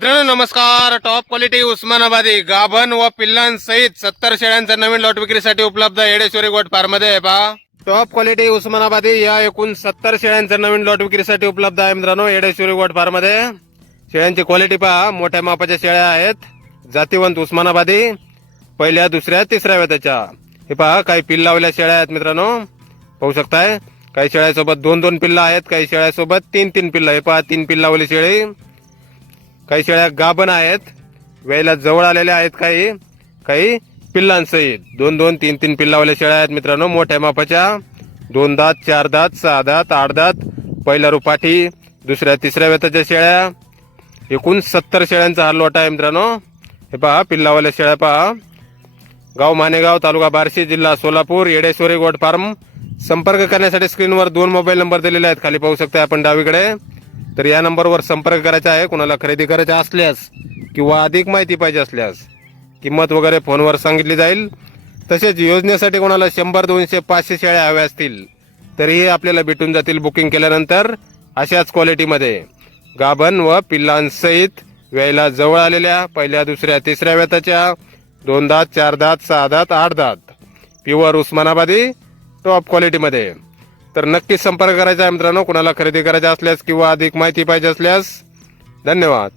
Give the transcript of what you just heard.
मित्रांनो नमस्कार. Top quality उस्मानाबादी गाभण व पिल्लांसहित 70 शेळ्यांचा नवीन लॉट विक्रीसाठी उपलब्ध येडेश्वरी गोट फार्म मध्ये आहे. पहा टॉप क्वालिटी उस्मानाबादी या एकूण 70 शेळ्यांचा नवीन लॉट विक्रीसाठी उपलब्ध आहे. मित्रांनो येडेश्वरी गोट फार्म मध्ये शेळ्यांची क्वालिटी पहा. मोठ्या मापाच्या शेळ्या आहेत, जातीवंत उस्मानाबादी, पहिल्या दुसऱ्या तिसऱ्या वेताच्या. हे पहा काही पिल्ल लावलेल्या शेळ्या आहेत मित्रांनो, पाहू शकताय. काही शेळ्यासोबत 2-2 पिल्ला आहेत, काही शेळ्यासोबत 3-3 पिल्ला. हे पहा 3 पिल्ल लावलेली शेळी. काही शेळ्या गाभण आहेत, वेळेला जवळ आलेल्या आहेत, काही पिल्लांसहित 2-2, 3-3 पिल्लावाल्या शेळ्या आहेत मित्रांनो. मोठ्या मापाच्या 2 दात, 4 दात, 6 दात, 8 दात, पहिल्या रुपाठी, दुसऱ्या तिसऱ्या वेताच्या शेळ्या. एकूण 70 शेळ्यांचा हा लोट आहे मित्रांनो. हे पहा पिल्लावाल्या शेळ्या पहा. गाव मानेगाव, तालुका बार्शी, जिल्हा सोलापूर, येडेश्वरी गोट फार्म. संपर्क करण्यासाठी स्क्रीनवर 2 मोबाईल नंबर दिलेले आहेत, खाली पाहू शकता आपण डावीकडे. तर या नंबरवर संपर्क करायचा आहे. कोणाला खरेदी करायची असल्यास किंवा अधिक माहिती पाहिजे असल्यास किंमत वगैरे फोनवर सांगितली जाईल. तसेच योजनेसाठी कोणाला 100, 200, 500 शेळ्या हव्या असतील तरीही आपल्याला भेटून जातील बुकिंग केल्यानंतर. अशाच क्वालिटीमध्ये गाभण व पिल्लांसहित वेळेला जवळ आलेल्या पहिल्या दुसऱ्या तिसऱ्या वेताच्या 2 दात, 4 दात, 6 दात, 8 दात, प्युअर उस्मानाबादी टॉप क्वालिटीमध्ये. तर नक्की संपर्क करायचा आहे मित्रांनो, कोणाला खरेदी करायचा असल्यास किंवा अधिक माहिती पाहिजे असल्यास. धन्यवाद.